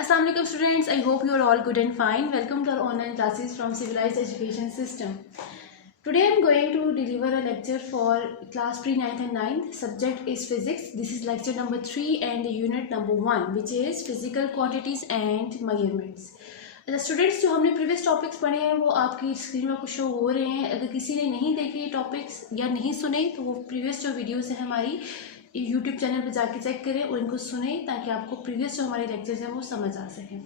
Assalamualaikum students, I hope you are all good and fine. Welcome to our online classes from Civilized Education System. Today I am going to deliver a lecture for class pre-9th and 9th. Subject is physics. This is lecture number 3 and unit number 1 which is physical quantities and measurements. Students जो हमने previous topics पढ़े हैं वो आपकी screen में कुछ show हो रहे हैं. अगर किसी ने नहीं देखे टॉपिक्स या नहीं सुने तो वो प्रीवियस जो वीडियोस हैं हमारी यूट्यूब चैनल पर जाके चेक करें और इनको सुने ताकि आपको प्रीवियस जो हमारे लेक्चर्स हैं वो समझ आ सकें.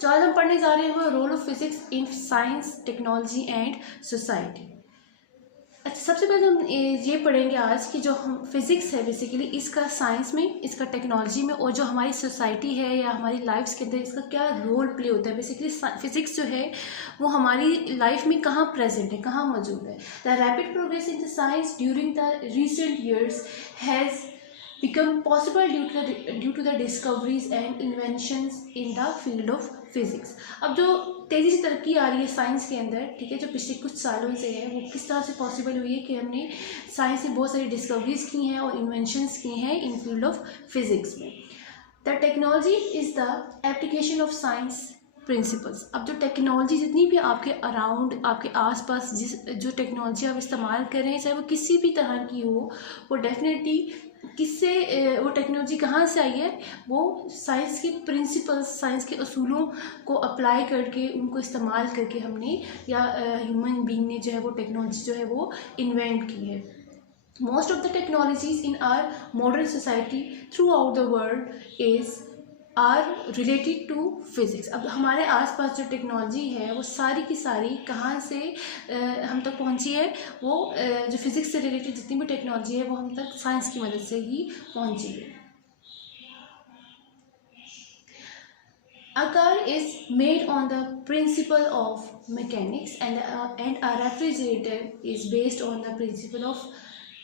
जो आज हम पढ़ने जा रहे हैं वो role of physics in science, technology and society. अच्छा, सबसे पहले हम ये पढ़ेंगे आज कि जो हम फिज़िक्स है बेसिकली इसका साइंस में, इसका टेक्नोलॉजी में और जो हमारी सोसाइटी है या हमारी लाइफ्स के अंदर इसका क्या रोल प्ले होता है. बेसिकली फिज़िक्स जो है वो हमारी लाइफ में कहाँ प्रेजेंट है, कहाँ मौजूद है. The rapid progress in the science during the recent years has become possible due to the discoveries and inventions in the field of physics. अब जो तेज़ी से तरक्की आ रही है साइंस के अंदर, ठीक है, जो पिछले कुछ सालों से है वो किस तरह से पॉसिबल हुई है कि हमने साइंस में बहुत सारी डिस्कवरीज की हैं और इन्वेंशंस की हैं इन फील्ड ऑफ फिज़िक्स में. The technology is the application of science principles. अब जो टेक्नोलॉजी जितनी भी आपके अराउंड, आपके आसपास जो टेक्नोलॉजी आप इस्तेमाल कर रहे हैं, चाहे वो किसी भी तरह की हो, वो डेफिनेटली किससे, वो टेक्नोलॉजी कहाँ से आई है, वो साइंस के प्रिंसिपल्स, साइंस के असूलों को अप्लाई करके, उनको इस्तेमाल करके हमने या ह्यूमन बीइंग ने जो है वो टेक्नोलॉजी जो है वो इन्वेंट की है. Most of the technologies in our modern society throughout the world is are related to physics. अब हमारे आसपास जो टेक्नोलॉजी है वो सारी की सारी कहाँ से हम तक पहुँची है, वो जो फिज़िक्स से रिलेटेड जितनी भी टेक्नोलॉजी है वो हम तक साइंस की मदद से ही पहुँची है. A car is made on the principle of mechanics and a refrigerator is based on the principle of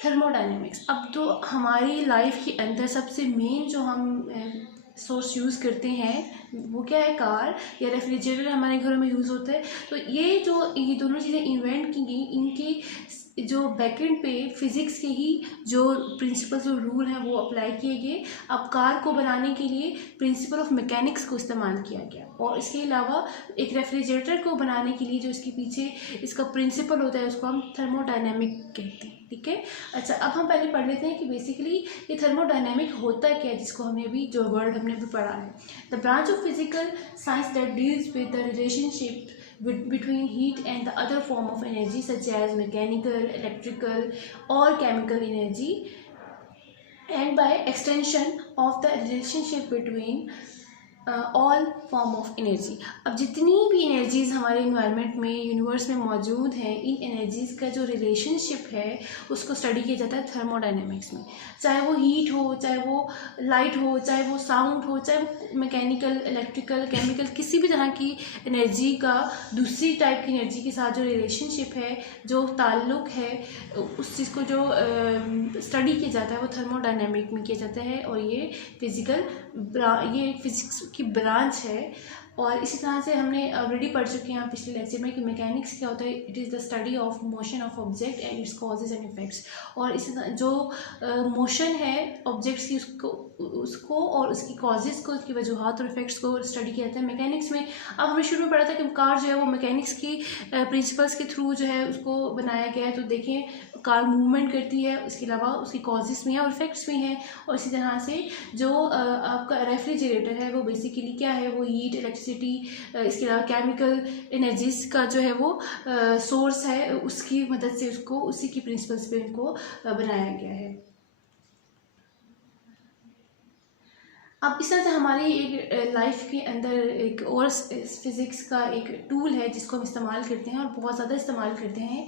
thermodynamics. अब तो हमारी लाइफ के अंदर सबसे मेन जो हम सोर्स यूज़ करते हैं वो क्या है, कार या रेफ्रिजरेटर हमारे घरों में यूज़ होता है. तो ये दोनों चीज़ें इन्वेंट की गई, इनके जो बैकएंड पे फिज़िक्स के ही जो प्रिंसिपल्स और रूल हैं वो अप्लाई किए गए. अब कार को बनाने के लिए प्रिंसिपल ऑफ मैकेनिक्स को इस्तेमाल किया गया और इसके अलावा एक रेफ्रिजरेटर को बनाने के लिए जो इसके पीछे इसका प्रिंसिपल होता है उसको हम थर्मोडायनेमिक कहते हैं. ठीक है. अच्छा, अब हम पहले पढ़ लेते हैं कि बेसिकली ये थर्मोडायनेमिक होता क्या है, जिसको हमने अभी जो वर्ड हमने अभी पढ़ा है. The branch of physical science that deals with the relationship between heat and the other form of energy such as mechanical, electrical or chemical energy, and by extension of the relationship between all form of energy. अब जितनी भी energies हमारे environment में, universe में मौजूद हैं, इन energies का जो रिलेशनशिप है उसको स्टडी किया जाता है थर्मोडायनेमिक्स में. चाहे वो हीट हो, चाहे वो लाइट हो, चाहे वो साउंड हो, चाहे वो मैकेनिकल, इलेक्ट्रिकल, केमिकल, किसी भी तरह की एनर्जी का दूसरी टाइप की एनर्जी के साथ जो रिलेशनशिप है, जो ताल्लुक़ है, उस चीज़ को जो स्टडी किया जाता है वो थर्मोडायनेमिक में किया जाता है. और ये फिज़िक्स की ब्रांच है. और इसी तरह से हमने ऑलरेडी पढ़ चुके हैं पिछले लेक्चर में कि मैकेनिक्स क्या होता है. It is the study of motion of object and its causes and effects. और इसी तरह जो मोशन है ऑब्जेक्ट्स की उसको और उसकी कॉजेज़ को, उसकी वजूहात और इफेक्ट्स को स्टडी किया जाता है मैकेनिक्स में. अब हमने शुरू में पढ़ा था कि कार जो है वो मैकेनिक्स की प्रिंसिपल्स के थ्रू जो है उसको बनाया गया है. तो देखें, कार मूवमेंट करती है, उसके अलावा उसकी कॉजेज़ भी हैं और इफेक्ट्स भी हैं. और इसी तरह से जो आपका रेफ्रिजरेटर है वो बेसिकली क्या है, वो हीट, इलेक्ट्रिसिटी, इसके अलावा केमिकल एनर्जीज़ का जो है वो सोर्स है, उसकी मदद से उसको उसी की प्रिंसिपल्स पे उनको बनाया गया है. अब इस तरह से हमारी एक लाइफ के अंदर एक और फिज़िक्स का एक टूल है जिसको हम इस्तेमाल करते हैं और बहुत ज़्यादा इस्तेमाल करते हैं,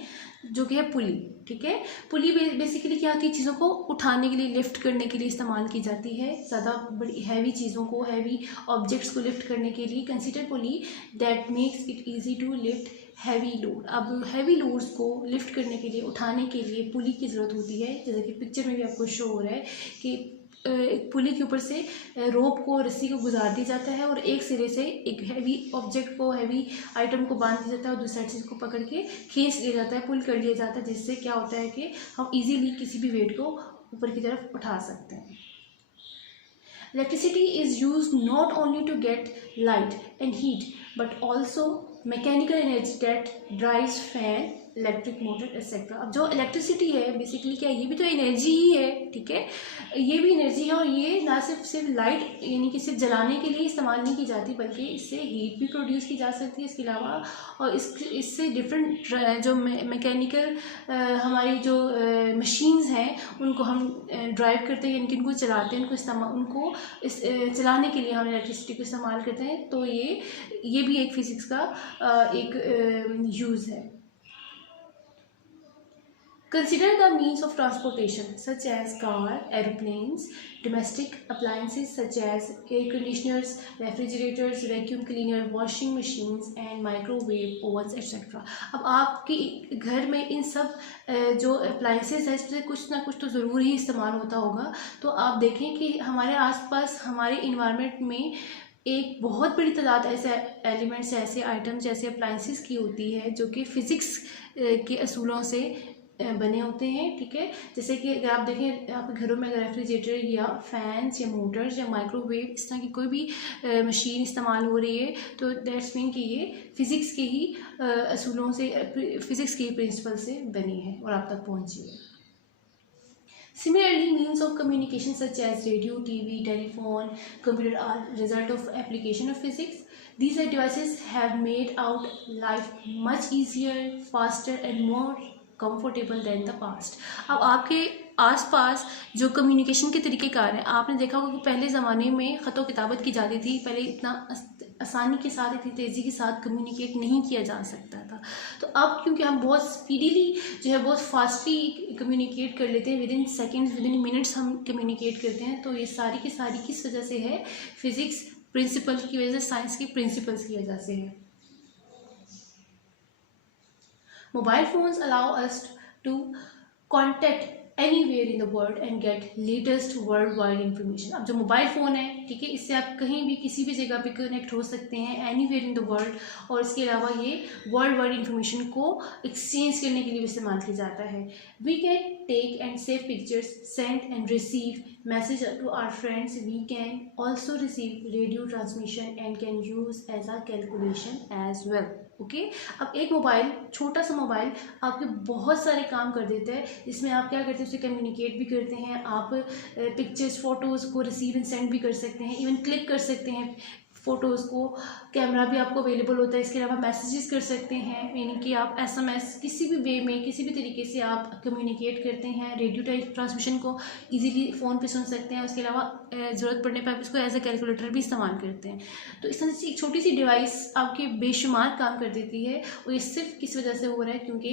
जो कि है पुली. ठीक है. पुली बेसिकली क्या होती है, चीज़ों को उठाने के लिए, लिफ्ट करने के लिए इस्तेमाल की जाती है. ज़्यादा बड़ी हैवी चीज़ों को, हैवी ऑब्जेक्ट्स को लिफ्ट करने के लिए. Consider pulley that makes it easy to lift heavy load. अब हैवी लोड्स को लिफ्ट करने के लिए, उठाने के लिए पुली की ज़रूरत होती है. जैसे कि पिक्चर में भी आपको शो हो रहा है कि एक पुली के ऊपर से रोप को, रस्सी को गुजार दिया जाता है और एक सिरे से एक हैवी ऑब्जेक्ट को, हैवी आइटम को बांध दिया जाता है और दूसरी चीज़ को पकड़ के खींच लिया जाता है, पुल कर लिया जाता है, जिससे क्या होता है कि हम इजीली किसी भी वेट को ऊपर की तरफ उठा सकते हैं. Electricity is used not only to get light and heat but also mechanical energy that drives fan, electric motor etcetera. अब जो इलेक्ट्रिसिटी है बेसिकली क्या है, ये भी तो एनर्जी ही है, ठीक है, ये भी एनर्जी है और ये ना सिर्फ लाइट यानी कि सिर्फ जलाने के लिए इस्तेमाल नहीं की जाती बल्कि इससे हीट भी प्रोड्यूस की जा सकती है इसके अलावा। और इससे डिफरेंट जो मैकेनिकल हमारी जो मशीन्स हैं उनको हम ड्राइव करते हैं, यानी कि उनको चलाते हैं, उनको चलाने के लिए हम इलेक्ट्रिसिटी को इस्तेमाल करते हैं। तो ये भी एक फिज़िक्स का एक यूज़ है। Consider the means of transportation such as car, aeroplanes, domestic appliances such as air conditioners, refrigerators, vacuum cleaner, washing machines and microwave ovens etc. अब आपके घर में इन सब जो अप्लाइंसेस है इसमें कुछ ना कुछ तो ज़रूर ही इस्तेमाल होता होगा। तो आप देखें कि हमारे आसपास हमारे इन्वायरमेंट में एक बहुत बड़ी तादाद ऐसे एलिमेंट्स, ऐसे आइटम्स, ऐसे अप्लाइंसेस की होती है जो कि फ़िज़िक्स के असूलों से बने होते हैं, ठीक है। जैसे कि अगर आप देखें आपके घरों में अगर रेफ्रिजरेटर या फैंस या मोटर्स या माइक्रोवेव इस तरह की कोई भी मशीन इस्तेमाल हो रही है तो दैट्स मीन कि ये फ़िज़िक्स के ही असूलों से, फ़िज़िक्स के ही प्रिंसिपल से बनी है और आप तक पहुँची है। Similarly, means of communication such as radio, TV, telephone, computer are result of application of physics. These devices have made out life much easier, faster and more comfortable than the past. अब आपके आसपास जो communication के तरीक़ेकार हैं, आपने देखा होगा कि पहले ज़माने में ख़त किताबत की जाती थी, पहले इतना आसानी के साथ, इतनी तेज़ी के साथ कम्युनिकेट नहीं किया जा सकता था। तो अब क्योंकि हम बहुत स्पीडीली जो है बहुत फास्टली कम्युनिकेट कर लेते हैं, with in seconds, with in minutes हम कम्युनिकेट करते हैं। तो ये सारी की सारी किस वजह से है? फिज़िक्स प्रिंसिपल की वजह से, साइंस के प्रिंसिपल्स की वजह से है। Mobile phones allow us to contact anywhere in the world and get latest worldwide information. अब जो मोबाइल फ़ोन है, ठीक है, इससे आप कहीं भी किसी भी जगह पे कनेक्ट हो सकते हैं, anywhere in the world। और इसके अलावा ये वर्ल्ड वाइड इंफॉर्मेशन को एक्सचेंज करने के लिए भी इस्तेमाल किया जाता है। We can take and save pictures, send and receive message to our friends. We can also receive radio transmission and can use as a calculation as well. Okay अब एक मोबाइल, छोटा सा मोबाइल आपके बहुत सारे काम कर देता है, जिसमें आप क्या करते हैं, उससे कम्युनिकेट भी करते हैं, आप पिक्चर्स, फ़ोटोज़ को रिसीव एंड सेंड भी कर सकते हैं, इवन क्लिक कर सकते हैं फ़ोटोज़ को, कैमरा भी आपको अवेलेबल होता है। इसके अलावा मैसेजेस कर सकते हैं, यानी कि आप SMS किसी भी वे में, किसी भी तरीके से आप कम्युनिकेट करते हैं। रेडियो टाइप ट्रांसमिशन को इजीली फ़ोन पे सुन सकते हैं। उसके अलावा ज़रूरत पड़ने पर आप इसको एज ए कैलकुलेटर भी इस्तेमाल करते हैं। तो इस तरह से एक छोटी सी डिवाइस आपके बेशुमार काम कर देती है। और ये सिर्फ किस वजह से हो रहा है? क्योंकि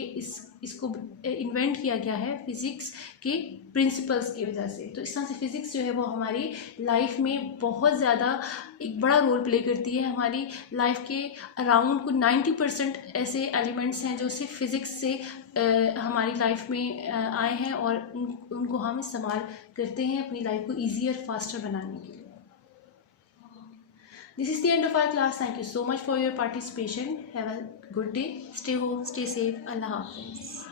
इसको इन्वेंट किया गया है फ़िज़िक्स के प्रिंसिपल्स की वजह से। तो इस तरह से फ़िज़िक्स जो है वो हमारी लाइफ में बहुत ज़्यादा एक बड़ा रोल प्ले करती है। हमारी लाइफ के अराउंड को 90% ऐसे एलिमेंट्स हैं जो सिर्फ फ़िज़िक्स से हमारी लाइफ में आए हैं और उनको हम इस्तेमाल करते हैं अपनी लाइफ को ईजियर, फास्टर बनाने के लिए। This is the end of our class. Thank you so much for your participation. Have a good day. Stay home, stay safe. Allah Hafiz.